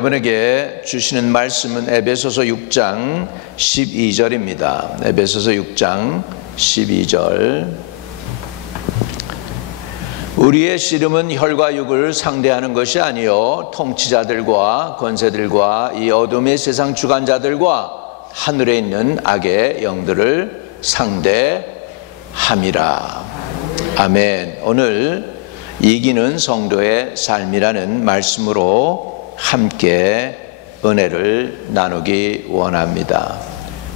여러분에게 주시는 말씀은 에베소서 6장 12절입니다. 에베소서 6장 12절. 우리의 씨름은 혈과 육을 상대하는 것이 아니요 통치자들과 권세들과 이 어둠의 세상 주관자들과 하늘에 있는 악의 영들을 상대함이라. 아멘. 오늘 이기는 성도의 삶이라는 말씀으로 함께 은혜를 나누기 원합니다.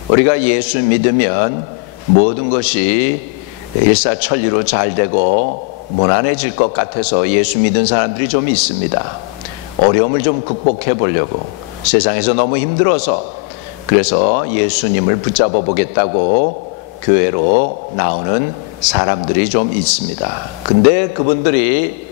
우리가 예수 믿으면 모든 것이 일사천리로 잘 되고 무난해질 것 같아서 예수 믿은 사람들이 좀 있습니다. 어려움을 좀 극복해 보려고, 세상에서 너무 힘들어서, 그래서 예수님을 붙잡아 보겠다고 교회로 나오는 사람들이 좀 있습니다. 근데 그분들이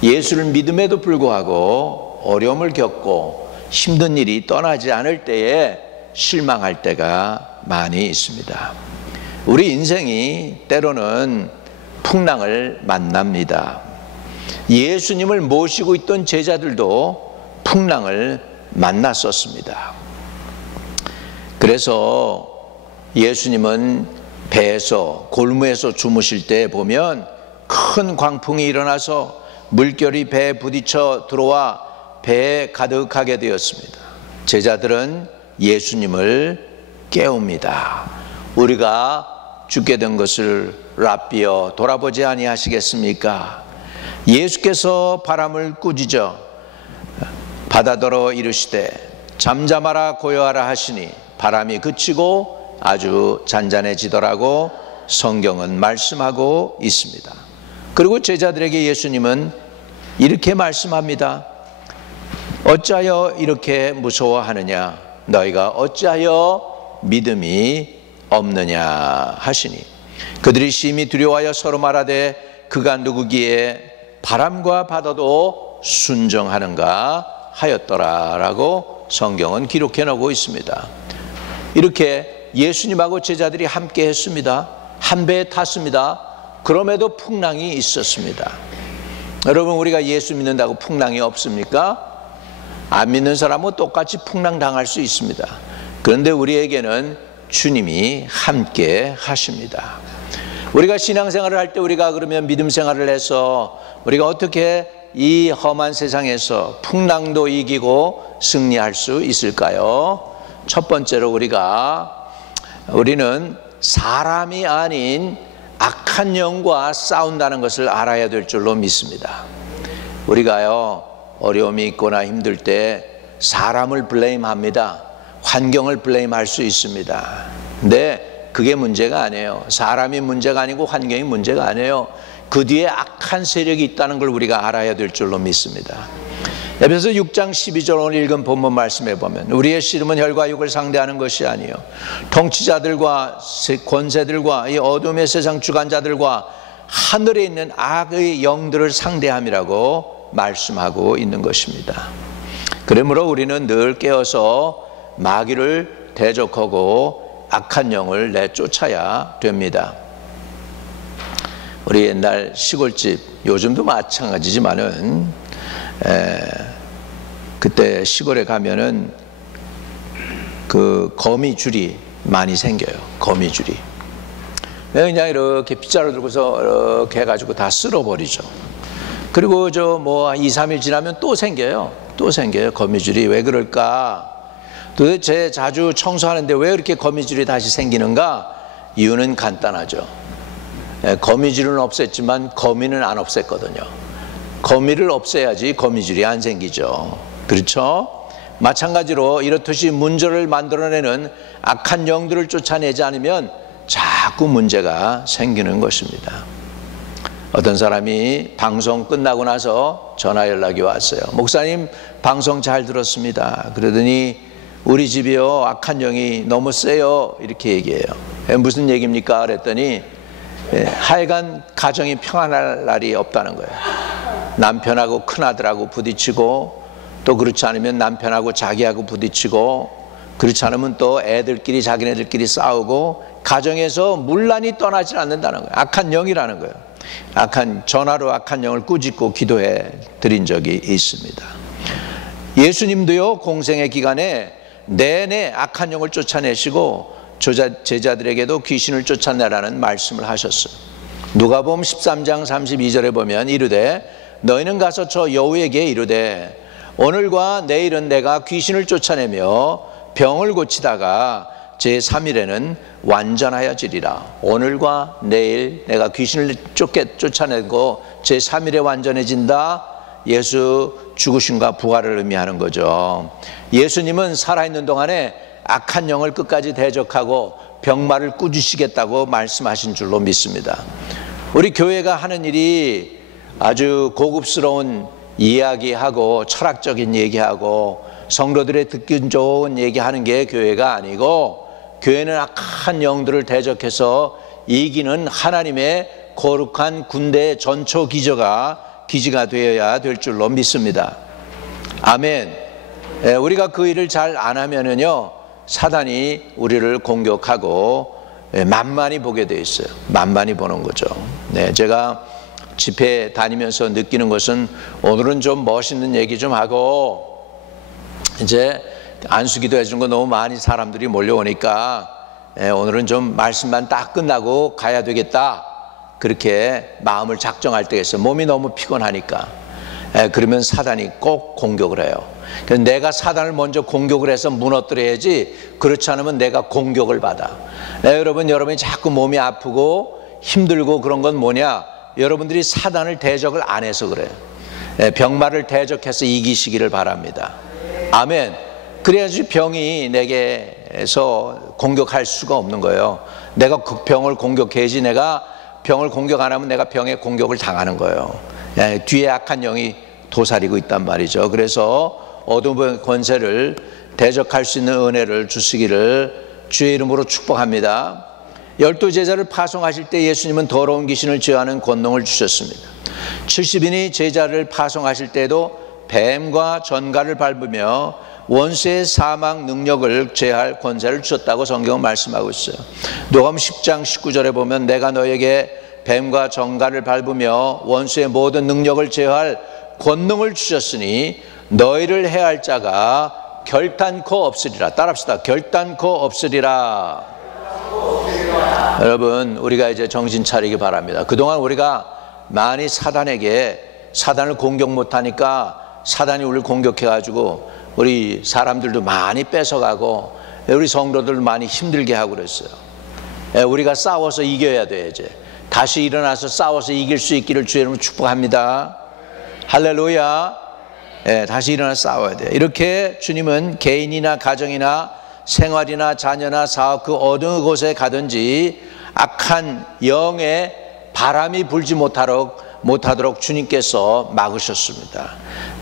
예수를 믿음에도 불구하고 어려움을 겪고 힘든 일이 떠나지 않을 때에 실망할 때가 많이 있습니다. 우리 인생이 때로는 풍랑을 만납니다. 예수님을 모시고 있던 제자들도 풍랑을 만났었습니다. 그래서 예수님은 배에서, 골무에서 주무실 때 보면 큰 광풍이 일어나서 물결이 배에 부딪혀 들어와 배에 가득하게 되었습니다. 제자들은 예수님을 깨웁니다. 우리가 죽게 된 것을 랍비여 돌아보지 아니하시겠습니까? 예수께서 바람을 꾸짖어 바다더러 이르시되 잠잠하라 고요하라 하시니 바람이 그치고 아주 잔잔해지더라고 성경은 말씀하고 있습니다. 그리고 제자들에게 예수님은 이렇게 말씀합니다. 어찌하여 이렇게 무서워하느냐? 너희가 어찌하여 믿음이 없느냐 하시니 그들이 심히 두려워하여 서로 말하되 그가 누구기에 바람과 바다도 순종하는가 하였더라 라고 성경은 기록해 놓고 있습니다. 이렇게 예수님하고 제자들이 함께 했습니다. 한 배에 탔습니다. 그럼에도 풍랑이 있었습니다. 여러분, 우리가 예수 믿는다고 풍랑이 없습니까? 안 믿는 사람은 똑같이 풍랑 당할 수 있습니다. 그런데 우리에게는 주님이 함께 하십니다. 우리가 신앙생활을 할 때 우리가 그러면 믿음 생활을 해서 우리가 어떻게 이 험한 세상에서 풍랑도 이기고 승리할 수 있을까요? 첫 번째로 우리는 사람이 아닌 악한 영과 싸운다는 것을 알아야 될 줄로 믿습니다. 우리가요, 어려움이 있거나 힘들 때 사람을 블레임합니다. 환경을 블레임할 수 있습니다. 근데 그게 문제가 아니에요. 사람이 문제가 아니고 환경이 문제가 아니에요. 그 뒤에 악한 세력이 있다는 걸 우리가 알아야 될 줄로 믿습니다. 에베소서 6장 12절 오늘 읽은 본문 말씀에 보면 우리의 씨름은 혈과 육을 상대하는 것이 아니요 통치자들과 권세들과 이 어둠의 세상 주관자들과 하늘에 있는 악의 영들을 상대함이라고 말씀하고 있는 것입니다. 그러므로 우리는 늘 깨어서 마귀를 대적하고 악한 영을 내쫓아야 됩니다. 우리 옛날 시골집, 요즘도 마찬가지지만은 그때 시골에 가면은 그 거미줄이 많이 생겨요. 거미줄이. 그냥 이렇게 빗자루 들고서 이렇게 해가지고 다 쓸어버리죠. 그리고 2, 3일 지나면 또 생겨요. 또 생겨요. 거미줄이. 왜 그럴까? 도대체 자주 청소하는데 왜 이렇게 거미줄이 다시 생기는가? 이유는 간단하죠. 거미줄은 없앴지만 거미는 안 없앴거든요. 거미를 없애야지 거미줄이 안 생기죠. 그렇죠? 마찬가지로 이렇듯이 문제를 만들어내는 악한 영들을 쫓아내지 않으면 자꾸 문제가 생기는 것입니다. 어떤 사람이 방송 끝나고 나서 전화 연락이 왔어요. 목사님, 방송 잘 들었습니다. 그러더니 우리 집이요, 악한 영이 너무 세요. 이렇게 얘기해요. 무슨 얘기입니까? 그랬더니 하여간 가정이 평안할 날이 없다는 거예요. 남편하고 큰아들하고 부딪히고, 또 그렇지 않으면 남편하고 자기하고 부딪히고, 그렇지 않으면 또 애들끼리 자기네들끼리 싸우고, 가정에서 문란이 떠나지 않는다는 거예요. 악한 영이라는 거예요. 전화로 악한 영을 꾸짖고 기도해 드린 적이 있습니다. 예수님도요 공생의 기간에 내내 악한 영을 쫓아내시고 제자들에게도 귀신을 쫓아내라는 말씀을 하셨어요. 누가복음 13장 32절에 보면 이르되 너희는 가서 저 여우에게 이르되 오늘과 내일은 내가 귀신을 쫓아내며 병을 고치다가 제3일에는 완전하여지리라. 오늘과 내일 내가 귀신을 쫓아내고 제3일에 완전해진다. 예수 죽으심과 부활을 의미하는 거죠. 예수님은 살아있는 동안에 악한 영을 끝까지 대적하고 병마를 꾸짖으시겠다고 말씀하신 줄로 믿습니다. 우리 교회가 하는 일이 아주 고급스러운 이야기하고 철학적인 얘기하고 성도들의 듣기 좋은 얘기하는 게 교회가 아니고, 교회는 악한 영들을 대적해서 이기는 하나님의 거룩한 군대의 전초 기지가 되어야 될 줄로 믿습니다. 아멘. 우리가 그 일을 잘 안 하면은요 사단이 우리를 공격하고 만만히 보게 돼 있어요. 만만히 보는 거죠. 제가 집회 다니면서 느끼는 것은 오늘은 좀 멋있는 얘기 좀 하고, 이제 안수기도 해주는 거 너무 많이 사람들이 몰려오니까 오늘은 좀 말씀만 딱 끝나고 가야 되겠다, 그렇게 마음을 작정할 때가 있어요. 몸이 너무 피곤하니까. 그러면 사단이 꼭 공격을 해요. 그래서 내가 사단을 먼저 공격을 해서 무너뜨려야지, 그렇지 않으면 내가 공격을 받아. 여러분이 자꾸 몸이 아프고 힘들고 그런 건 뭐냐? 여러분들이 사단을 대적을 안 해서 그래요. 병마를 대적해서 이기시기를 바랍니다. 아멘. 그래야지 병이 내게서 공격할 수가 없는 거예요. 내가 그 병을 공격해야지, 내가 병을 공격 안 하면 내가 병의 공격을 당하는 거예요. 뒤에 악한 영이 도사리고 있단 말이죠. 그래서 어둠의 권세를 대적할 수 있는 은혜를 주시기를 주의 이름으로 축복합니다. 12제자를 파송하실 때 예수님은 더러운 귀신을 제어하는 권능을 주셨습니다. 70인이 제자를 파송하실 때도 뱀과 전갈을 밟으며 원수의 사망 능력을 제할 권세를 주셨다고 성경은 말씀하고 있어요. 누가복음 10장 19절에 보면 내가 너에게 뱀과 전갈을 밟으며 원수의 모든 능력을 제어할 권능을 주셨으니 너희를 해할 자가 결단코 없으리라. 따라합시다. 결단코 없으리라. 여러분, 우리가 이제 정신 차리기 바랍니다. 그동안 우리가 많이 사단을 공격 못하니까 사단이 우리를 공격해가지고 우리 사람들도 많이 뺏어가고 우리 성도들도 많이 힘들게 하고 그랬어요. 우리가 싸워서 이겨야 돼. 이제 다시 일어나서 싸워서 이길 수 있기를 주의 이름으로 축복합니다. 할렐루야. 다시 일어나서 싸워야 돼. 이렇게 주님은 개인이나 가정이나 생활이나 자녀나 사업 그 어느 곳에 가든지 악한 영의 바람이 불지 못하도록 주님께서 막으셨습니다.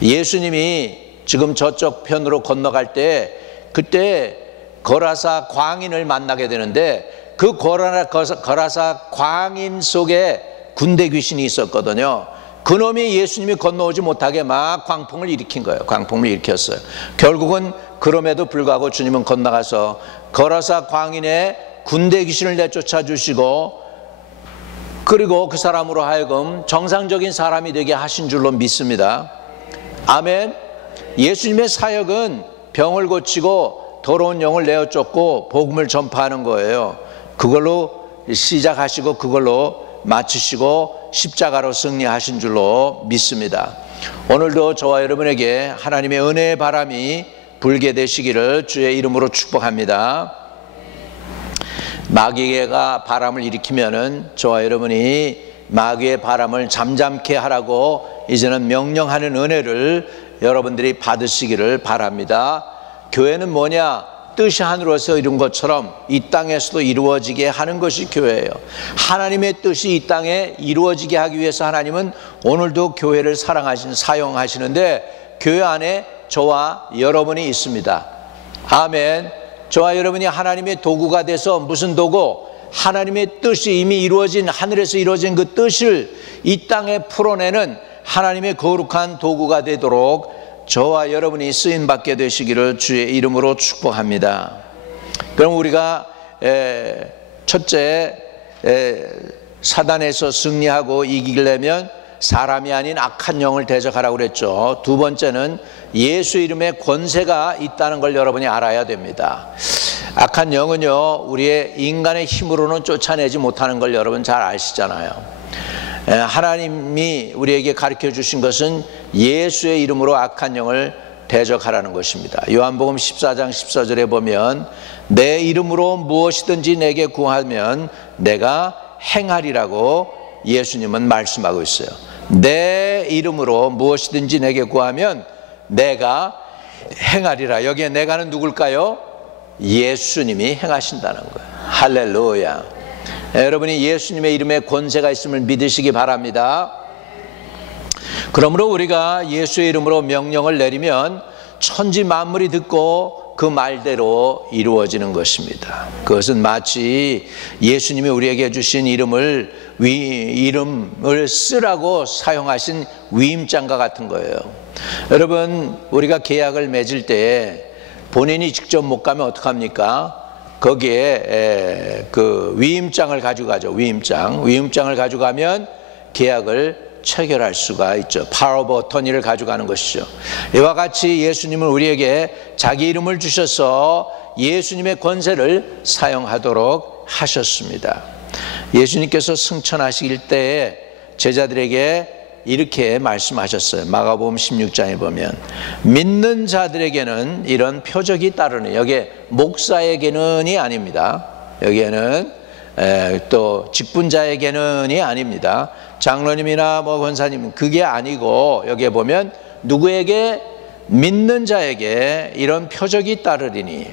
예수님이 지금 저쪽 편으로 건너갈 때 그때 거라사 광인을 만나게 되는데, 그 거라사 광인 속에 군대 귀신이 있었거든요. 그놈이 예수님이 건너오지 못하게 막 광풍을 일으킨 거예요. 광풍을 일으켰어요. 결국은 그럼에도 불구하고 주님은 건너가서 거라사 광인의 군대 귀신을 내쫓아 주시고, 그리고 그 사람으로 하여금 정상적인 사람이 되게 하신 줄로 믿습니다. 아멘. 예수님의 사역은 병을 고치고 더러운 영을 내어쫓고 복음을 전파하는 거예요. 그걸로 시작하시고 그걸로 마치시고 십자가로 승리하신 줄로 믿습니다. 오늘도 저와 여러분에게 하나님의 은혜의 바람이 불게 되시기를 주의 이름으로 축복합니다. 마귀가 바람을 일으키면은 저와 여러분이 마귀의 바람을 잠잠케 하라고 이제는 명령하는 은혜를 여러분들이 받으시기를 바랍니다. 교회는 뭐냐? 뜻이 하늘에서 이룬 것처럼 이 땅에서도 이루어지게 하는 것이 교회예요. 하나님의 뜻이 이 땅에 이루어지게 하기 위해서 하나님은 오늘도 교회를 사용하시는데, 교회 안에 저와 여러분이 있습니다. 아멘. 저와 여러분이 하나님의 도구가 돼서, 무슨 도구? 하나님의 뜻이 이미 이루어진, 하늘에서 이루어진 그 뜻을 이 땅에 풀어내는 하나님의 거룩한 도구가 되도록 저와 여러분이 쓰임받게 되시기를 주의 이름으로 축복합니다. 그럼 우리가 첫째 사단에서 승리하고 이기려면 사람이 아닌 악한 영을 대적하라고 그랬죠. 두 번째는 예수 이름에 권세가 있다는 걸 여러분이 알아야 됩니다. 악한 영은요, 우리의 인간의 힘으로는 쫓아내지 못하는 걸 여러분 잘 아시잖아요. 하나님이 우리에게 가르쳐 주신 것은 예수의 이름으로 악한 영을 대적하라는 것입니다. 요한복음 14장 14절에 보면 내 이름으로 무엇이든지 내게 구하면 내가 행하리라고 예수님은 말씀하고 있어요. 내 이름으로 무엇이든지 내게 구하면 내가 행하리라. 여기에 내가는 누굴까요? 예수님이 행하신다는 거예요. 할렐루야. 여러분이 예수님의 이름에 권세가 있음을 믿으시기 바랍니다. 그러므로 우리가 예수의 이름으로 명령을 내리면 천지 만물이 듣고 그 말대로 이루어지는 것입니다. 그것은 마치 예수님이 우리에게 주신 이름을 쓰라고 사용하신 위임장과 같은 거예요. 여러분, 우리가 계약을 맺을 때 본인이 직접 못 가면 어떡합니까? 거기에 그 위임장을 가지고 가죠. 위임장을 가지고 가면 계약을 체결할 수가 있죠. 파워 오브 어터니를 가져가는 것이죠. 이와 같이 예수님은 우리에게 자기 이름을 주셔서 예수님의 권세를 사용하도록 하셨습니다. 예수님께서 승천하실 때에 제자들에게 이렇게 말씀하셨어요. 마가복음 16장에 보면 믿는 자들에게는 이런 표적이 따르니, 여기에 목사에게는이 아닙니다. 여기에는 또 직분자에게는이 아닙니다. 장로님이나 뭐 권사님, 그게 아니고 여기에 보면 누구에게? 믿는 자에게 이런 표적이 따르리니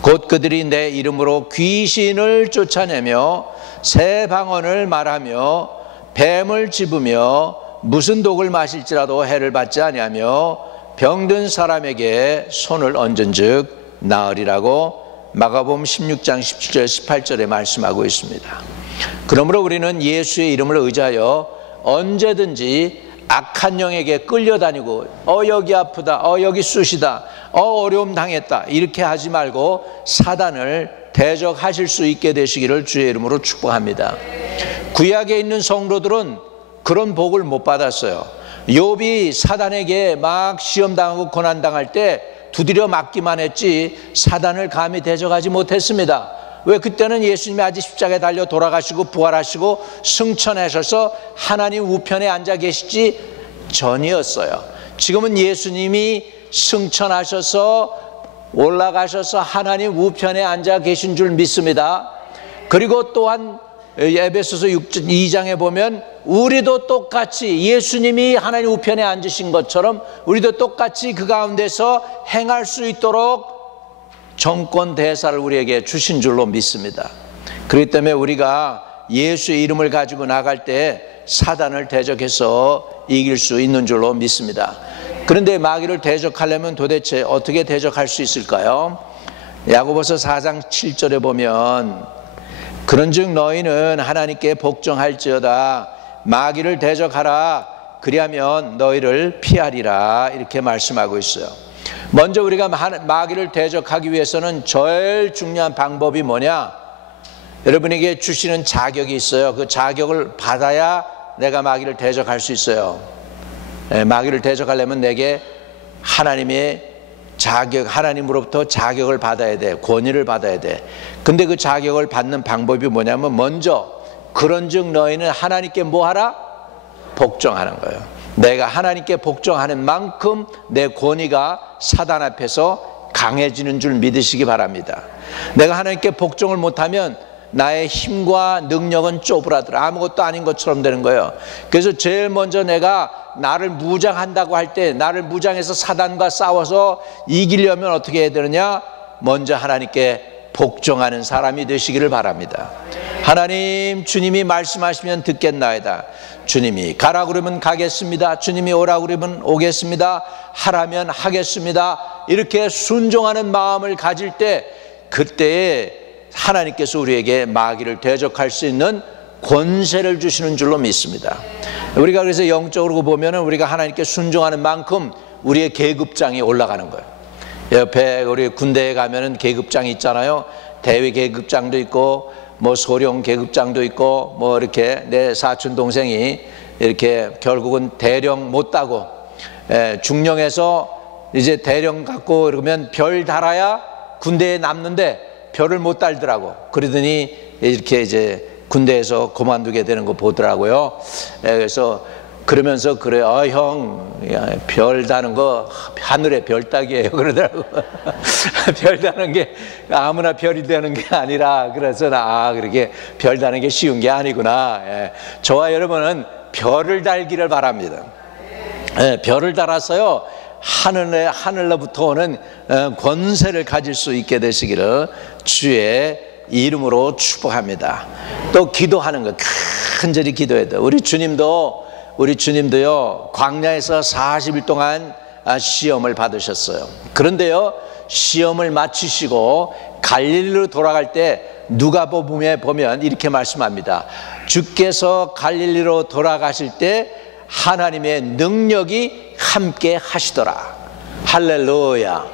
곧 그들이 내 이름으로 귀신을 쫓아내며 새 방언을 말하며 뱀을 집으며 무슨 독을 마실지라도 해를 받지 아니하며 병든 사람에게 손을 얹은즉 나으리라고 마가복음 16장 17절 18절에 말씀하고 있습니다. 그러므로 우리는 예수의 이름을 의지하여 언제든지 악한 영에게 끌려다니고 여기 아프다, 여기 쑤시다, 어려움 당했다 이렇게 하지 말고 사단을 대적하실 수 있게 되시기를 주의 이름으로 축복합니다. 구약에 있는 성도들은 그런 복을 못 받았어요. 욥이 사단에게 막 시험당하고 고난당할 때 두드려 맞기만 했지 사단을 감히 대적하지 못했습니다. 왜? 그때는 예수님이 아직 십자가에 달려 돌아가시고 부활하시고 승천하셔서 하나님 우편에 앉아 계시지 전이었어요. 지금은 예수님이 승천하셔서 올라가셔서 하나님 우편에 앉아 계신 줄 믿습니다. 그리고 또한 에베소서 2장에 보면 우리도 똑같이 예수님이 하나님 우편에 앉으신 것처럼 우리도 똑같이 그 가운데서 행할 수 있도록 정권 대사를 우리에게 주신 줄로 믿습니다. 그렇기 때문에 우리가 예수의 이름을 가지고 나갈 때 사단을 대적해서 이길 수 있는 줄로 믿습니다. 그런데 마귀를 대적하려면 도대체 어떻게 대적할 수 있을까요? 야고보서 4장 7절에 보면 그런즉 너희는 하나님께 복종할지어다 마귀를 대적하라 그리하면 너희를 피하리라 이렇게 말씀하고 있어요. 먼저 우리가 마귀를 대적하기 위해서는 제일 중요한 방법이 뭐냐? 여러분에게 주시는 자격이 있어요. 그 자격을 받아야 내가 마귀를 대적할 수 있어요. 마귀를 대적하려면 내게 하나님의 하나님으로부터 자격을 받아야 돼. 권위를 받아야 돼. 근데 그 자격을 받는 방법이 뭐냐면 먼저 그런즉 너희는 하나님께 뭐 하라? 복종하는 거예요. 내가 하나님께 복종하는 만큼 내 권위가 사단 앞에서 강해지는 줄 믿으시기 바랍니다. 내가 하나님께 복종을 못하면 나의 힘과 능력은 쪼그라들어 아무것도 아닌 것처럼 되는 거예요. 그래서 제일 먼저 내가 나를 무장한다고 할 때 나를 무장해서 사단과 싸워서 이기려면 어떻게 해야 되느냐? 먼저 하나님께 복종하는 사람이 되시기를 바랍니다. 하나님, 주님이 말씀하시면 듣겠나이다. 주님이 가라 그러면 가겠습니다. 주님이 오라 그러면 오겠습니다. 하라면 하겠습니다. 이렇게 순종하는 마음을 가질 때 그때에 하나님께서 우리에게 마귀를 대적할 수 있는 권세를 주시는 줄로 믿습니다. 우리가 그래서 영적으로 보면은 우리가 하나님께 순종하는 만큼 우리의 계급장이 올라가는 거예요. 옆에 우리 군대에 가면은 계급장이 있잖아요. 대위 계급장도 있고 뭐 소령 계급장도 있고 뭐 이렇게 내 사촌 동생이 이렇게 결국은 대령 못 따고 중령에서 이제 대령 갖고 그러면 별 달아야 군대에 남는데 별을 못 달더라고. 그러더니 이렇게 이제 군대에서 그만두게 되는 거 보더라고요. 그래서 그러면서 그래요. 형, 별 다는 거 하늘의 별 따기예요. 그러더라고. 별 다는 게 아무나 별이 되는 게 아니라, 그래서 그렇게 별 다는 게 쉬운 게 아니구나. 저와 여러분은 별을 달기를 바랍니다. 별을 달아서요, 하늘로부터 오는 권세를 가질 수 있게 되시기를 주의 이름으로 축복합니다. 또 기도하는 거 간절히 기도해야 돼요. 우리 주님도요, 광야에서 40일 동안 시험을 받으셨어요. 그런데요, 시험을 마치시고 갈릴리로 돌아갈 때 누가복음에 보면 이렇게 말씀합니다. 주께서 갈릴리로 돌아가실 때 하나님의 능력이 함께 하시더라. 할렐루야.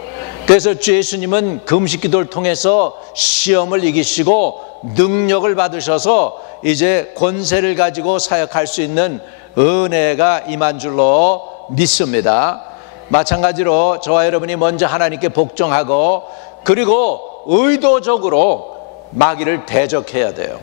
그래서 주 예수님은 금식 기도를 통해서 시험을 이기시고 능력을 받으셔서 이제 권세를 가지고 사역할 수 있는 은혜가 임한 줄로 믿습니다. 마찬가지로 저와 여러분이 먼저 하나님께 복종하고 그리고 의도적으로 마귀를 대적해야 돼요.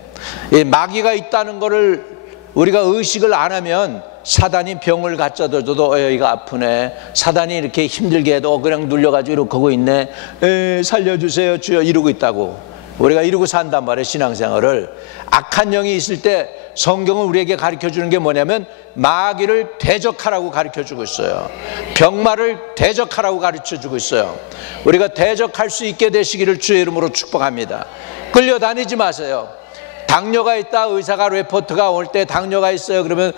이 마귀가 있다는 것을 우리가 의식을 안 하면 사단이 병을 갖다 줘도 여기가 아프네, 사단이 이렇게 힘들게 해도 그냥 눌려가지고 이러고 하고 있네, 살려주세요 주여 이러고 있다고 우리가 이러고 산단 말이에요. 신앙생활을. 악한 영이 있을 때 성경은 우리에게 가르쳐주는 게 뭐냐면 마귀를 대적하라고 가르쳐주고 있어요. 병마를 대적하라고 가르쳐주고 있어요. 우리가 대적할 수 있게 되시기를 주의 이름으로 축복합니다. 끌려다니지 마세요. 당뇨가 있다, 의사가 레포트가 올 때 당뇨가 있어요 그러면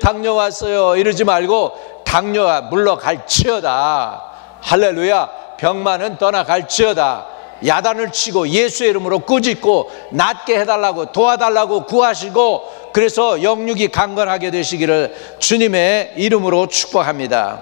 당뇨 왔어요 이러지 말고 당뇨가 물러갈지어다. 할렐루야. 병마는 떠나갈지어다. 야단을 치고 예수의 이름으로 꾸짖고 낫게 해달라고 도와달라고 구하시고 그래서 영육이 강건하게 되시기를 주님의 이름으로 축복합니다.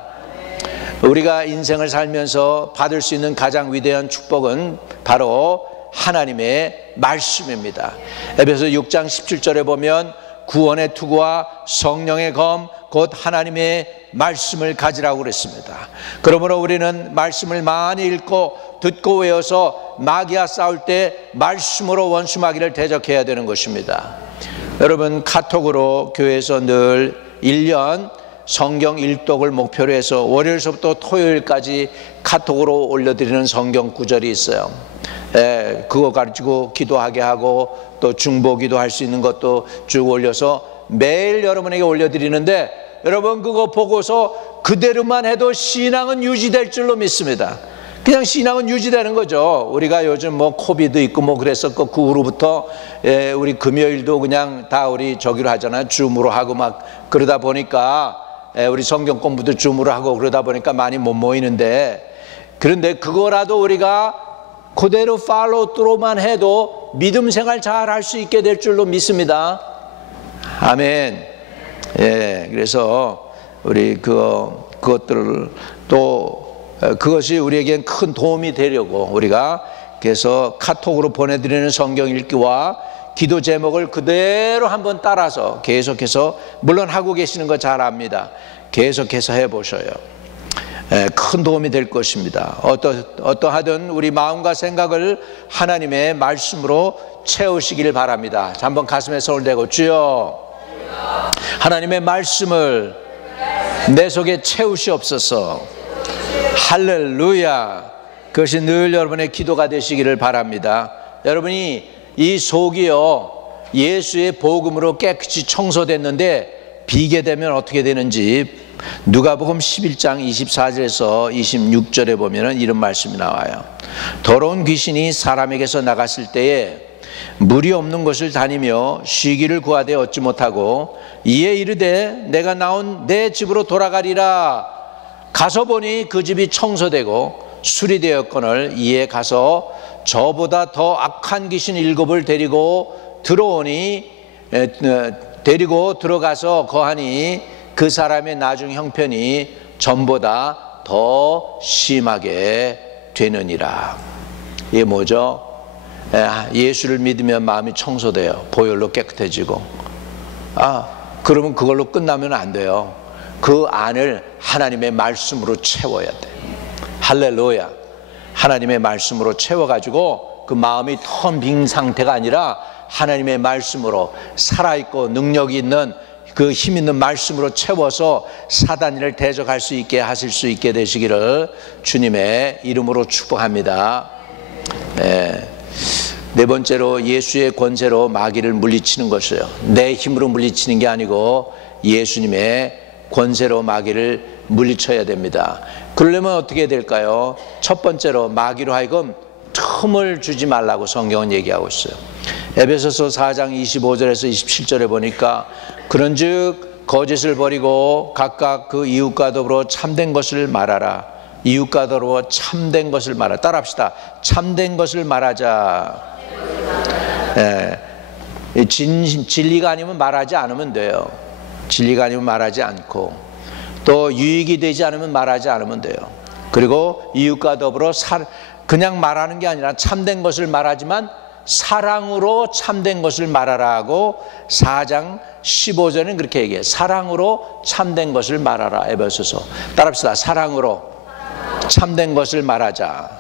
우리가 인생을 살면서 받을 수 있는 가장 위대한 축복은 바로 하나님의 말씀입니다. 에베소 6장 17절에 보면 구원의 투구와 성령의 검 곧 하나님의 말씀을 가지라고 그랬습니다. 그러므로 우리는 말씀을 많이 읽고 듣고 외워서 마귀와 싸울 때 말씀으로 원수 마귀를 대적해야 되는 것입니다. 여러분, 카톡으로 교회에서 늘 1년 성경 일독을 목표로 해서 월요일서부터 토요일까지 카톡으로 올려드리는 성경 구절이 있어요. 그거 가지고 기도하게 하고 또 중보기도 할 수 있는 것도 쭉 올려서 매일 여러분에게 올려드리는데 여러분 그거 보고서 그대로만 해도 신앙은 유지될 줄로 믿습니다. 그냥 신앙은 유지되는 거죠. 우리가 요즘 뭐 코비드 있고 뭐 그랬었고 그 후로부터 우리 금요일도 그냥 다 우리 저기로 하잖아요. 줌으로 하고 막 그러다 보니까 우리 성경 공부도 줌으로 하고 그러다 보니까 많이 못 모이는데, 그런데 그거라도 우리가 그대로 팔로우 트루만 해도 믿음 생활 잘 할 수 있게 될 줄로 믿습니다. 아멘. 그래서 우리 그것들을 또 그것이 우리에겐 큰 도움이 되려고 우리가 그래서 카톡으로 보내드리는 성경 읽기와 기도 제목을 그대로 한번 따라서 계속해서, 물론 하고 계시는 거 잘 압니다. 계속해서 해보셔요. 큰 도움이 될 것입니다. 어떠하든 우리 마음과 생각을 하나님의 말씀으로 채우시길 바랍니다. 자, 한번 가슴에 손을 대고 주여 하나님의 말씀을 내 속에 채우시옵소서. 할렐루야. 그것이 늘 여러분의 기도가 되시기를 바랍니다. 여러분이 이 속이요 예수의 복음으로 깨끗이 청소됐는데 비게 되면 어떻게 되는지 누가복음 11장 24절에서 26절에 보면 이런 말씀이 나와요. 더러운 귀신이 사람에게서 나갔을 때에 물이 없는 곳을 다니며 쉬기를 구하되 얻지 못하고 이에 이르되 내가 나온 내 집으로 돌아가리라. 가서 보니 그 집이 청소되고 수리되었거늘 이에 가서 저보다 더 악한 귀신 7을 데리고 들어가서 거하니 그 사람의 나중 형편이 전보다 더 심하게 되느니라. 이게 뭐죠? 예수를 믿으면 마음이 청소돼요. 보혈로 깨끗해지고. 그러면 그걸로 끝나면 안 돼요. 그 안을 하나님의 말씀으로 채워야 돼. 할렐루야. 하나님의 말씀으로 채워가지고 그 마음이 텅 빈 상태가 아니라 하나님의 말씀으로 살아있고 능력이 있는 그 힘 있는 말씀으로 채워서 사단을 대적할 수 있게 하실 수 있게 되시기를 주님의 이름으로 축복합니다. 네 번째로 예수의 권세로 마귀를 물리치는 것이에요. 내 힘으로 물리치는 게 아니고 예수님의 권세로 마귀를 물리쳐야 됩니다. 그러려면 어떻게 해야 될까요? 첫 번째로 마귀로 하여금 틈을 주지 말라고 성경은 얘기하고 있어요. 에베소서 4장 25절에서 27절에 보니까 그런즉 거짓을 버리고 각각 그 이웃과 더불어 참된 것을 말하라. 이웃과 더불어 참된 것을 말하라. 따라합시다. 참된 것을 말하자. 진리가 아니면 말하지 않으면 돼요. 진리가 아니면 말하지 않고, 또 유익이 되지 않으면 말하지 않으면 돼요. 그리고 이웃과 더불어 그냥 말하는 게 아니라 참된 것을 말하지만 사랑으로 참된 것을 말하라고 4장 15절은 그렇게 얘기해요. 사랑으로 참된 것을 말하라. 에베소서. 따라합시다. 사랑으로 참된 것을 말하자.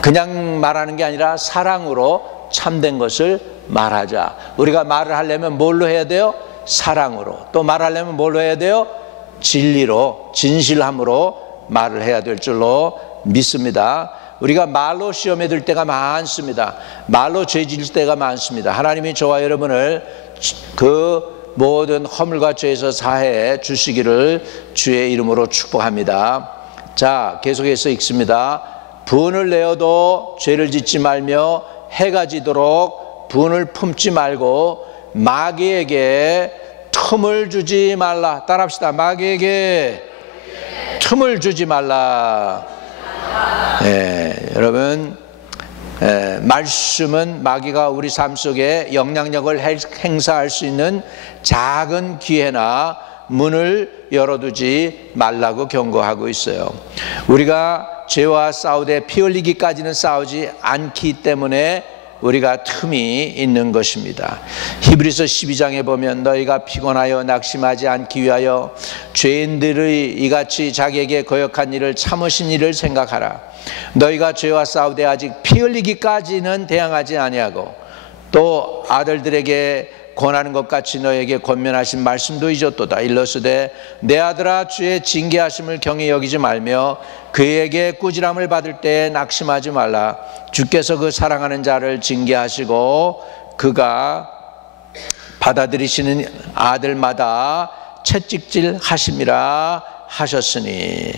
그냥 말하는 게 아니라 사랑으로 참된 것을 말하자. 우리가 말을 하려면 뭘로 해야 돼요? 사랑으로. 또 말하려면 뭘로 해야 돼요? 진리로, 진실함으로 말을 해야 될 줄로 믿습니다. 우리가 말로 시험에 들 때가 많습니다. 말로 죄 지을 때가 많습니다. 하나님이 저와 여러분을 그 모든 허물과 죄에서 사해 주시기를 주의 이름으로 축복합니다. 자, 계속해서 읽습니다. 분을 내어도 죄를 짓지 말며 해가 지도록 분을 품지 말고 마귀에게 틈을 주지 말라. 따라합시다. 마귀에게 틈을 주지 말라. 여러분, 말씀은 마귀가 우리 삶 속에 영향력을 행사할 수 있는 작은 기회나 문을 열어두지 말라고 경고하고 있어요. 우리가 죄와 싸우되 피 흘리기까지는 싸우지 않기 때문에 우리가 틈이 있는 것입니다. 히브리서 12장에 보면 너희가 피곤하여 낙심하지 않기 위하여 죄인들의 이같이 자기에게 거역한 일을 참으신 일을 생각하라. 너희가 죄와 싸우되 아직 피 흘리기까지는 대항하지 아니하고 또 아들들에게 권하는 것 같이 너에게 권면하신 말씀도 잊었도다. 일러스되 내 아들아 주의 징계하심을 경히 여기지 말며 그에게 꾸지람을 받을 때 낙심하지 말라. 주께서 그 사랑하는 자를 징계하시고 그가 받아들이시는 아들마다 채찍질 하심이라 하셨으니.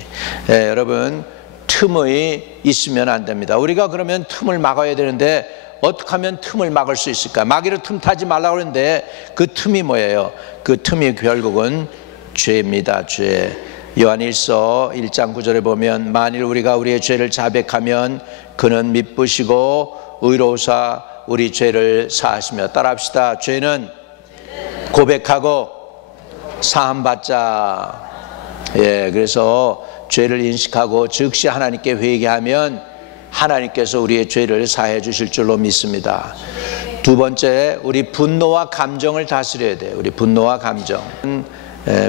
여러분, 틈이 있으면 안 됩니다. 우리가 그러면 틈을 막아야 되는데 어떻게 하면 틈을 막을 수 있을까? 마귀로 틈 타지 말라고 그러는데 그 틈이 뭐예요? 그 틈이 결국은 죄입니다. 죄. 요한일서 1장 9절에 보면 만일 우리가 우리의 죄를 자백하면 그는 미쁘시고 의로우사 우리 죄를 사하시며. 따라합시다. 죄는 고백하고 사함받자. 그래서 죄를 인식하고 즉시 하나님께 회개하면 하나님께서 우리의 죄를 사해 주실 줄로 믿습니다. 두 번째, 우리 분노와 감정을 다스려야 돼요. 우리 분노와 감정.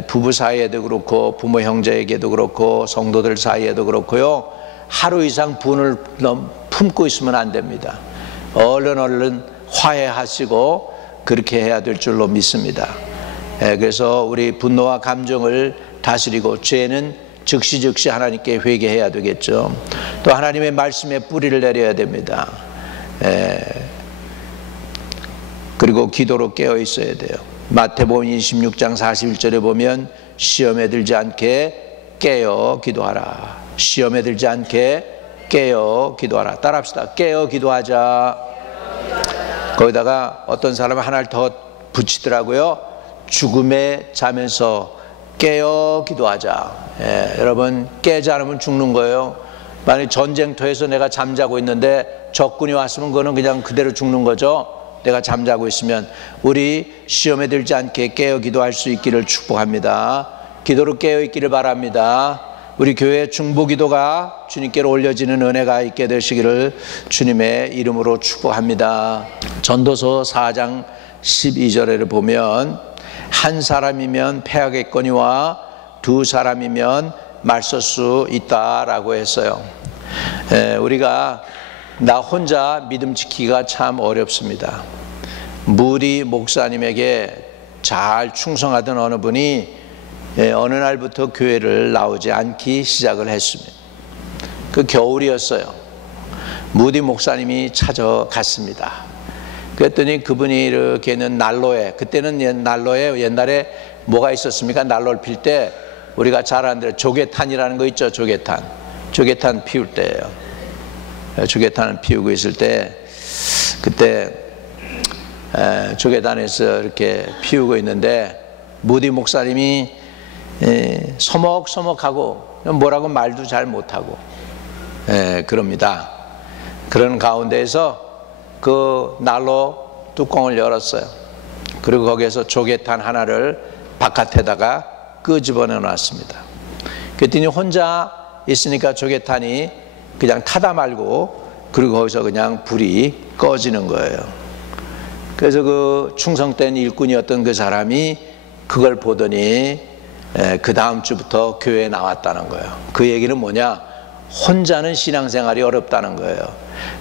부부 사이에도 그렇고 부모 형제에게도 그렇고 성도들 사이에도 그렇고요. 하루 이상 분을 품고 있으면 안 됩니다. 얼른 화해하시고 그렇게 해야 될 줄로 믿습니다. 그래서 우리 분노와 감정을 다스리고 죄는 즉시 하나님께 회개해야 되겠죠. 또 하나님의 말씀에 뿌리를 내려야 됩니다. 그리고 기도로 깨어 있어야 돼요. 마태복음 26장 41절에 보면 시험에 들지 않게 깨어 기도하라. 시험에 들지 않게 깨어 기도하라. 따라합시다. 깨어 기도하자. 거기다가 어떤 사람은 하나를 더 붙이더라고요. 죽음에 자면서 깨어 기도하자. 여러분, 깨지 않으면 죽는 거예요. 만약 전쟁터에서 내가 잠자고 있는데 적군이 왔으면 그거는 그냥 그대로 죽는 거죠. 내가 잠자고 있으면. 우리 시험에 들지 않게 깨어 기도할 수 있기를 축복합니다. 기도로 깨어 있기를 바랍니다. 우리 교회 중보기도가 주님께로 올려지는 은혜가 있게 되시기를 주님의 이름으로 축복합니다. 전도서 4장 12절에 보면 한 사람이면 패하겠거니와 두 사람이면 맞설 수 있다라고 했어요. 우리가 나 혼자 믿음 지키기가 참 어렵습니다. 무디 목사님에게 잘 충성하던 어느 분이 어느 날부터 교회를 나오지 않기 시작을 했습니다. 그 겨울이었어요. 무디 목사님이 찾아갔습니다. 그랬더니 그분이 이렇게는 난로에, 그때는 난로에 옛날에 뭐가 있었습니까? 난로를 필 때 우리가 잘 아는 대로 조개탄이라는 거 있죠. 조개탄 피울 때예요. 조개탄을 피우고 있을 때 그때 조개탄에서 이렇게 피우고 있는데 무디 목사님이 서먹서먹하고 뭐라고 말도 잘 못하고 그럽니다. 그런 가운데에서 그 난로 뚜껑을 열었어요. 그리고 거기에서 조개탄 하나를 바깥에다가 끄집어내 놨습니다. 그랬더니 혼자 있으니까 조개탄이 그냥 타다 말고 그리고 거기서 그냥 불이 꺼지는 거예요. 그래서 그 충성된 일꾼이었던 그 사람이 그걸 보더니 그 다음 주부터 교회에 나왔다는 거예요. 그 얘기는 뭐냐? 혼자는 신앙생활이 어렵다는 거예요.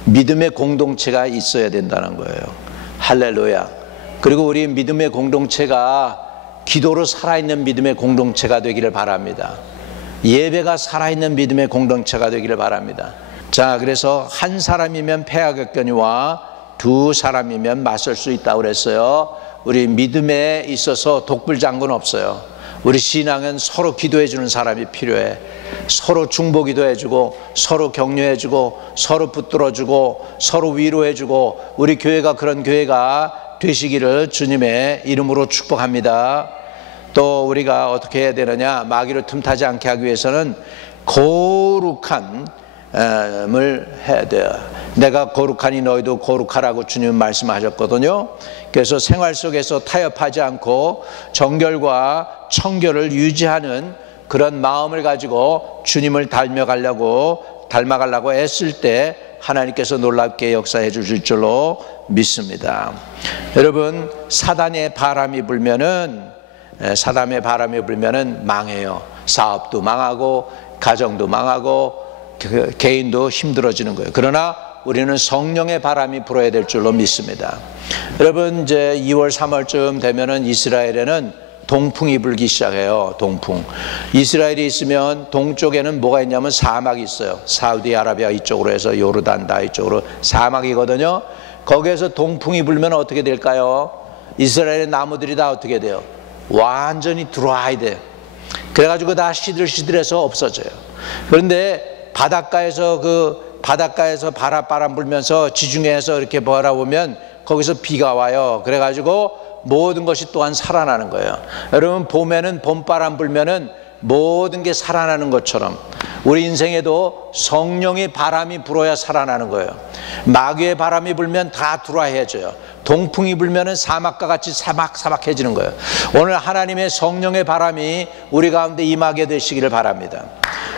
믿음의 공동체가 있어야 된다는 거예요. 할렐루야. 그리고 우리 믿음의 공동체가 기도로 살아있는 믿음의 공동체가 되기를 바랍니다. 예배가 살아있는 믿음의 공동체가 되기를 바랍니다. 자, 그래서 한 사람이면 패하겠거니와 두 사람이면 맞설 수 있다고 그랬어요. 우리 믿음에 있어서 독불장군 없어요. 우리 신앙은 서로 기도해 주는 사람이 필요해. 서로 중보 기도해 주고 서로 격려해 주고 서로 붙들어 주고 서로 위로해 주고 우리 교회가 그런 교회가 되시기를 주님의 이름으로 축복합니다. 또 우리가 어떻게 해야 되느냐? 마귀를 틈타지 않게 하기 위해서는 거룩한 을 해야 돼요. 내가 거룩하니 너희도 거룩하라고 주님 말씀하셨거든요. 그래서 생활 속에서 타협하지 않고 정결과 청결을 유지하는 그런 마음을 가지고 주님을 닮아가려고 애쓸 때 하나님께서 놀랍게 역사해 주실 줄로 믿습니다. 여러분, 사단의 바람이 불면은 망해요. 사업도 망하고 가정도 망하고 개인도 힘들어지는 거예요. 그러나 우리는 성령의 바람이 불어야 될 줄로 믿습니다. 여러분, 이제 2월 3월쯤 되면은 이스라엘에는 동풍이 불기 시작해요. 동풍. 이스라엘이 있으면 동쪽에는 뭐가 있냐면 사막이 있어요. 사우디아라비아 이쪽으로 해서 요르단다 이쪽으로 사막이거든요. 거기에서 동풍이 불면 어떻게 될까요? 이스라엘의 나무들이 다 어떻게 돼요? 완전히 드라이 돼요. 그래가지고 다 시들시들해서 없어져요. 그런데 바닷가에서 바람 불면서 지중해에서 이렇게 바라보면 거기서 비가 와요. 그래가지고 모든 것이 또한 살아나는 거예요. 여러분, 봄에는 봄바람 불면은 모든 게 살아나는 것처럼 우리 인생에도 성령의 바람이 불어야 살아나는 거예요. 마귀의 바람이 불면 다 드라이해져요. 동풍이 불면은 사막과 같이 사막해지는 거예요. 오늘 하나님의 성령의 바람이 우리 가운데 임하게 되시기를 바랍니다.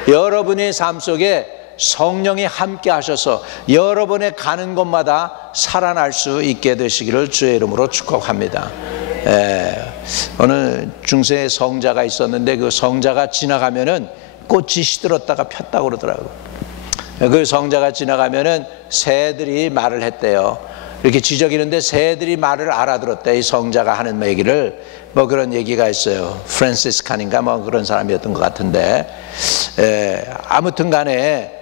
여러분의 삶 속에 성령이 함께 하셔서 여러분의 가는 곳마다 살아날 수 있게 되시기를 주의 이름으로 축복합니다. 어느 중세의 성자가 있었는데 그 성자가 지나가면은 꽃이 시들었다가 폈다고 그러더라고요. 그 성자가 지나가면은 새들이 말을 했대요. 이렇게 지저귀는데 새들이 말을 알아들었대. 이 성자가 하는 얘기를. 뭐 그런 얘기가 있어요. 프란시스칸인가 뭐 그런 사람이었던 것 같은데, 아무튼 간에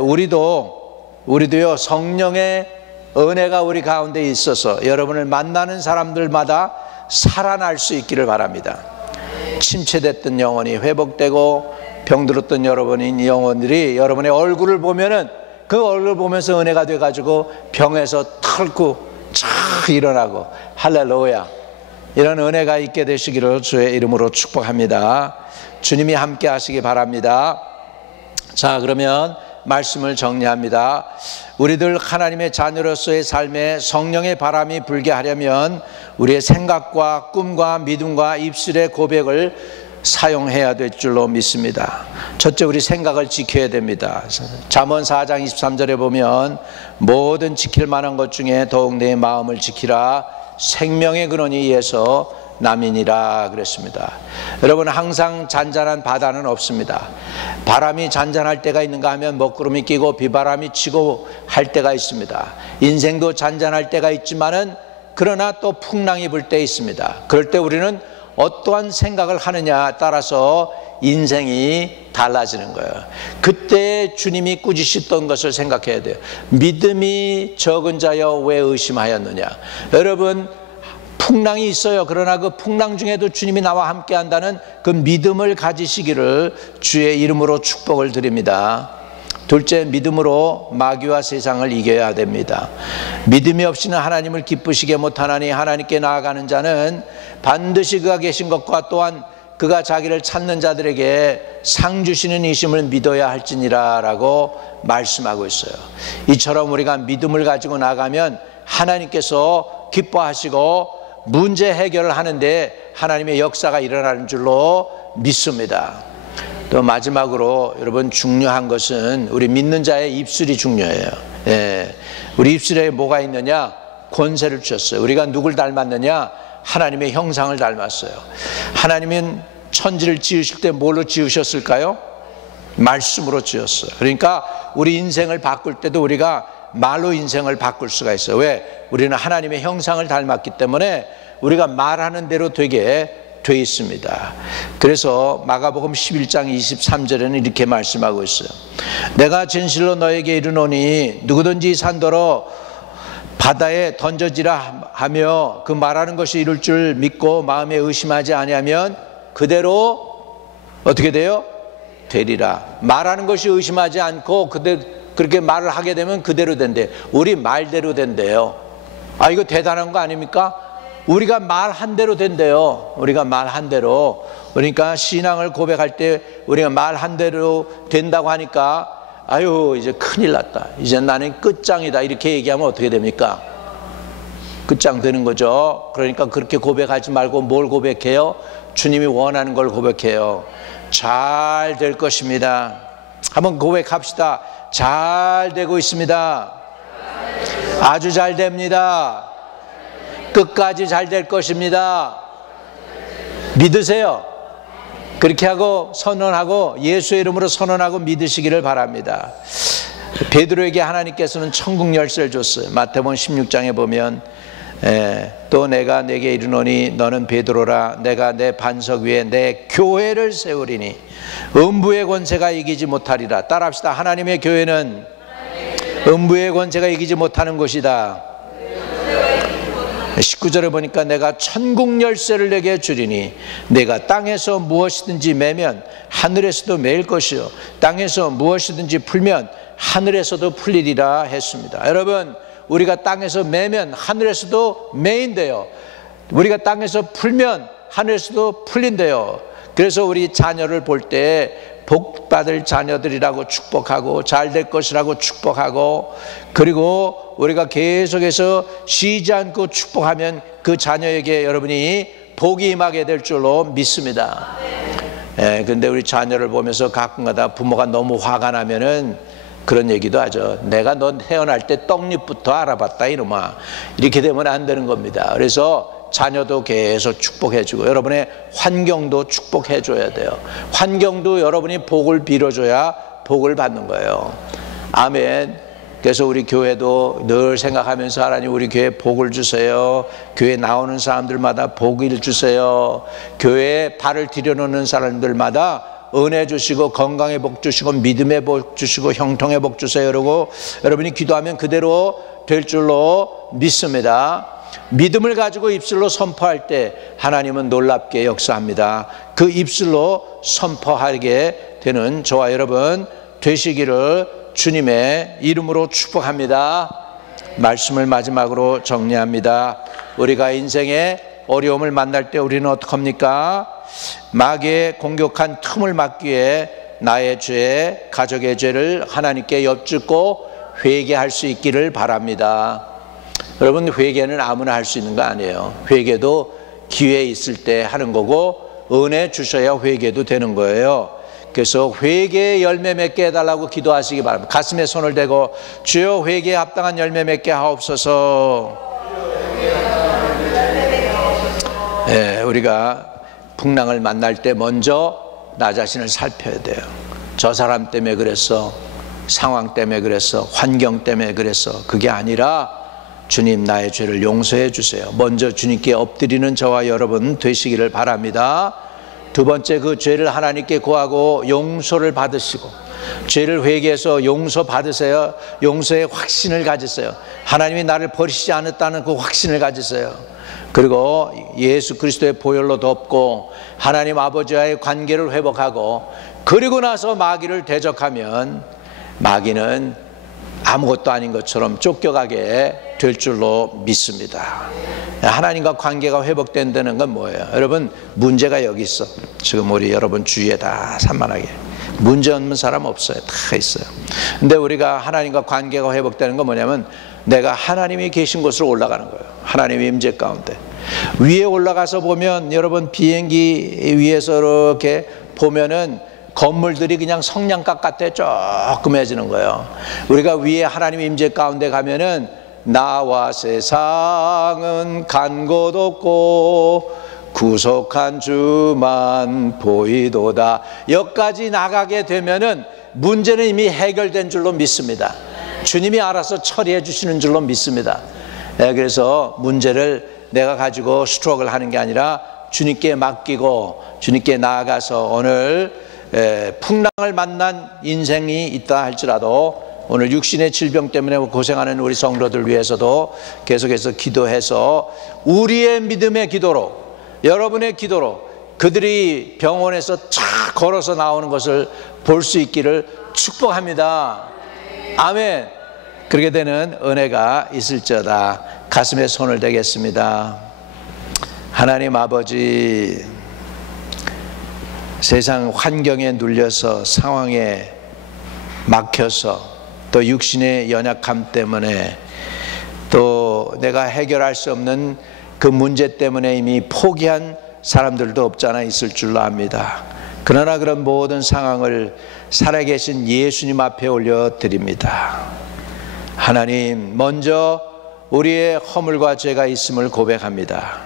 우리도요 성령의 은혜가 우리 가운데 있어서 여러분을 만나는 사람들마다 살아날 수 있기를 바랍니다. 침체됐던 영혼이 회복되고 병들었던 여러분의 영혼들이 여러분의 얼굴을 보면은 그 얼굴을 보면서 은혜가 돼가지고 병에서 털고 착 일어나고, 할렐루야, 이런 은혜가 있게 되시기를 주의 이름으로 축복합니다. 주님이 함께 하시기 바랍니다. 자, 그러면 말씀을 정리합니다. 우리들 하나님의 자녀로서의 삶에 성령의 바람이 불게 하려면 우리의 생각과 꿈과 믿음과 입술의 고백을 사용해야 될 줄로 믿습니다. 첫째, 우리 생각을 지켜야 됩니다. 잠언 4장 23절에 보면 모든 지킬 만한 것 중에 더욱 내 마음을 지키라. 생명의 근원이 이에서 남이니라 그랬습니다. 여러분, 항상 잔잔한 바다는 없습니다. 바람이 잔잔할 때가 있는가 하면 먹구름이 끼고 비바람이 치고 할 때가 있습니다. 인생도 잔잔할 때가 있지만은 그러나 또 풍랑이 불 때 있습니다. 그럴 때 우리는 어떠한 생각을 하느냐에 따라서 인생이 달라지는 거예요. 그때 주님이 꾸짖으셨던 것을 생각해야 돼요. 믿음이 적은 자여 왜 의심하였느냐. 여러분, 풍랑이 있어요. 그러나 그 풍랑 중에도 주님이 나와 함께 한다는 그 믿음을 가지시기를 주의 이름으로 축복을 드립니다. 둘째, 믿음으로 마귀와 세상을 이겨야 됩니다. 믿음이 없이는 하나님을 기쁘시게 못하나니 하나님께 나아가는 자는 반드시 그가 계신 것과 또한 그가 자기를 찾는 자들에게 상 주시는 이심을 믿어야 할지니라 라고 말씀하고 있어요. 이처럼 우리가 믿음을 가지고 나가면 하나님께서 기뻐하시고 문제 해결을 하는데 하나님의 역사가 일어나는 줄로 믿습니다. 또 마지막으로 여러분, 중요한 것은 우리 믿는 자의 입술이 중요해요. 우리 입술에 뭐가 있느냐? 권세를 주셨어요. 우리가 누굴 닮았느냐? 하나님의 형상을 닮았어요. 하나님은 천지를 지으실 때 뭘로 지으셨을까요? 말씀으로 지었어요. 그러니까 우리 인생을 바꿀 때도 우리가 말로 인생을 바꿀 수가 있어요. 왜? 우리는 하나님의 형상을 닮았기 때문에 우리가 말하는 대로 되게 돼 있습니다. 그래서 마가복음 11장 23절에는 이렇게 말씀하고 있어요. 내가 진실로 너에게 이르노니 누구든지 산더러 바다에 던져지라 하며 그 말하는 것이 이룰 줄 믿고 마음에 의심하지 아니하면 그대로 어떻게 돼요? 되리라. 말하는 것이 의심하지 않고 그렇게 말을 하게 되면 그대로 된대요. 우리 말대로 된대요. 아, 이거 대단한 거 아닙니까? 우리가 말한 대로 된대요. 우리가 말한 대로. 그러니까 신앙을 고백할 때 우리가 말한 대로 된다고 하니까 아유, 이제 큰일 났다. 이제 나는 끝장이다. 이렇게 얘기하면 어떻게 됩니까? 끝장 되는 거죠. 그러니까 그렇게 고백하지 말고 뭘 고백해요? 주님이 원하는 걸 고백해요. 잘 될 것입니다. 한번 고백합시다. 잘 되고 있습니다. 아주 잘 됩니다. 끝까지 잘 될 것입니다. 믿으세요. 그렇게 하고 선언하고 예수의 이름으로 선언하고 믿으시기를 바랍니다. 베드로에게 하나님께서는 천국 열쇠를 줬어요. 마태복음 16장에 보면 또 내가 내게 이르노니 너는 베드로라 내가 내 반석 위에 내 교회를 세우리니 음부의 권세가 이기지 못하리라. 따라합시다. 하나님의 교회는 음부의 권세가 이기지 못하는 곳이다. 19절에 보니까 내가 천국 열쇠를 내게 주리니 내가 땅에서 무엇이든지 매면 하늘에서도 매일 것이요 땅에서 무엇이든지 풀면 하늘에서도 풀리리라 했습니다. 여러분, 우리가 땅에서 매면 하늘에서도 매인데요, 우리가 땅에서 풀면 하늘에서도 풀린대요. 그래서 우리 자녀를 볼 때 복 받을 자녀들이라고 축복하고 잘 될 것이라고 축복하고, 그리고 우리가 계속해서 쉬지 않고 축복하면 그 자녀에게 여러분이 복이 임하게 될 줄로 믿습니다. 근데 우리 자녀를 보면서 가끔가다 부모가 너무 화가 나면은 그런 얘기도 하죠. 내가 넌 태어날 때 떡잎부터 알아봤다 이놈아. 이렇게 되면 안 되는 겁니다. 그래서 자녀도 계속 축복해주고 여러분의 환경도 축복해줘야 돼요. 환경도 여러분이 복을 빌어줘야 복을 받는 거예요. 아멘. 그래서 우리 교회도 늘 생각하면서 하나님 우리 교회에 복을 주세요. 교회 나오는 사람들마다 복을 주세요. 교회에 발을 들여놓는 사람들마다 은혜 주시고 건강의 복 주시고 믿음의 복 주시고 형통의 복 주세요. 그러고 여러분이 기도하면 그대로 될 줄로 믿습니다. 믿음을 가지고 입술로 선포할 때 하나님은 놀랍게 역사합니다. 그 입술로 선포하게 되는 저와 여러분 되시기를 주님의 이름으로 축복합니다. 말씀을 마지막으로 정리합니다. 우리가 인생의 어려움을 만날 때 우리는 어떡합니까? 마귀의 공격한 틈을 막기 위해 나의 죄, 가족의 죄를 하나님께 엽죽고 회개할 수 있기를 바랍니다. 여러분, 회개는 아무나 할 수 있는 거 아니에요. 회개도 기회 있을 때 하는 거고 은혜 주셔야 회개도 되는 거예요. 그래서 회개의 열매 맺게 해달라고 기도하시기 바랍니다. 가슴에 손을 대고 주여 회개에 합당한 열매 맺게 하옵소서. 우리가 풍랑을 만날 때 먼저 나 자신을 살펴야 돼요. 저 사람 때문에 그랬어, 상황 때문에 그랬어, 환경 때문에 그랬어. 그게 아니라 주님, 나의 죄를 용서해 주세요. 먼저 주님께 엎드리는 저와 여러분 되시기를 바랍니다. 두 번째, 그 죄를 하나님께 구하고 용서를 받으시고, 죄를 회개해서 용서 받으세요. 용서의 확신을 가지세요. 하나님이 나를 버리시지 않았다는 그 확신을 가지세요. 그리고 예수 그리스도의 보혈로 덮고 하나님 아버지와의 관계를 회복하고, 그리고 나서 마귀를 대적하면 마귀는 아무것도 아닌 것처럼 쫓겨가게 될 줄로 믿습니다. 하나님과 관계가 회복된다는 건 뭐예요? 여러분, 문제가 여기 있어. 지금 우리 여러분 주위에 다 산만하게 문제 없는 사람 없어요. 다 있어요. 근데 우리가 하나님과 관계가 회복되는 건 뭐냐면, 내가 하나님이 계신 곳으로 올라가는 거예요. 하나님의 임재 가운데 위에 올라가서 보면, 여러분 비행기 위에서 이렇게 보면은 건물들이 그냥 성냥갑 같아 조그매지는 거예요. 우리가 위에 하나님의 임재 가운데 가면은 나와 세상은 간 곳 없고 구속한 주만 보이도다. 여기까지 나가게 되면은 문제는 이미 해결된 줄로 믿습니다. 주님이 알아서 처리해 주시는 줄로 믿습니다. 그래서 문제를 내가 가지고 스트럭을 하는 게 아니라 주님께 맡기고 주님께 나아가서, 오늘 풍랑을 만난 인생이 있다 할지라도 오늘 육신의 질병 때문에 고생하는 우리 성도들 위해서도 계속해서 기도해서, 우리의 믿음의 기도로, 여러분의 기도로 그들이 병원에서 쫙 걸어서 나오는 것을 볼 수 있기를 축복합니다. 아멘. 그렇게 되는 은혜가 있을지어다. 가슴에 손을 대겠습니다. 하나님 아버지, 세상 환경에 눌려서, 상황에 막혀서, 또 육신의 연약함 때문에, 또 내가 해결할 수 없는 그 문제 때문에 이미 포기한 사람들도 없잖아 있을 줄로 압니다. 그러나 그런 모든 상황을 살아계신 예수님 앞에 올려드립니다. 하나님, 먼저 우리의 허물과 죄가 있음을 고백합니다.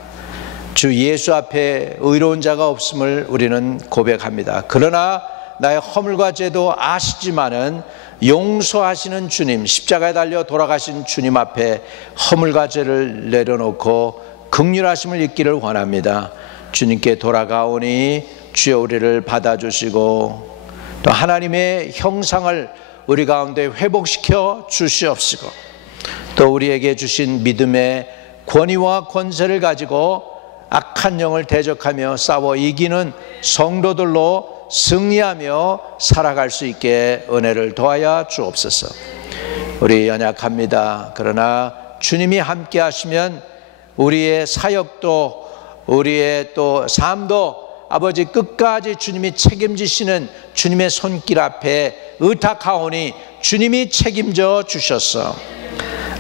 주 예수 앞에 의로운 자가 없음을 우리는 고백합니다. 그러나 나의 허물과 죄도 아시지만은 용서하시는 주님, 십자가에 달려 돌아가신 주님 앞에 허물과 죄를 내려놓고 긍휼하심을 잊기를 원합니다. 주님께 돌아가오니 주여 우리를 받아주시고, 또 하나님의 형상을 우리 가운데 회복시켜 주시옵시고, 또 우리에게 주신 믿음의 권위와 권세를 가지고 악한 영을 대적하며 싸워 이기는 성도들로 승리하며 살아갈 수 있게 은혜를 더하여 주옵소서. 우리 연약합니다. 그러나 주님이 함께 하시면 우리의 사역도, 우리의 또 삶도 아버지 끝까지 주님이 책임지시는 주님의 손길 앞에 의탁하오니 주님이 책임져 주셨어.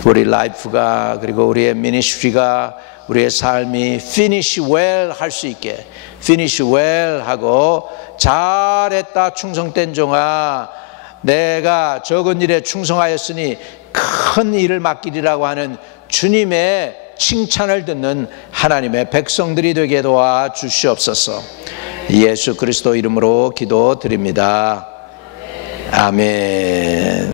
우리 라이프가, 그리고 우리의 미니스트리가, 우리의 삶이 finish well 할 수 있게, finish well 하고, 잘했다 충성된 종아, 내가 적은 일에 충성하였으니 큰 일을 맡기리라고 하는 주님의 칭찬을 듣는 하나님의 백성들이 되게 도와 주시옵소서. 예수 그리스도 이름으로 기도드립니다. 아멘.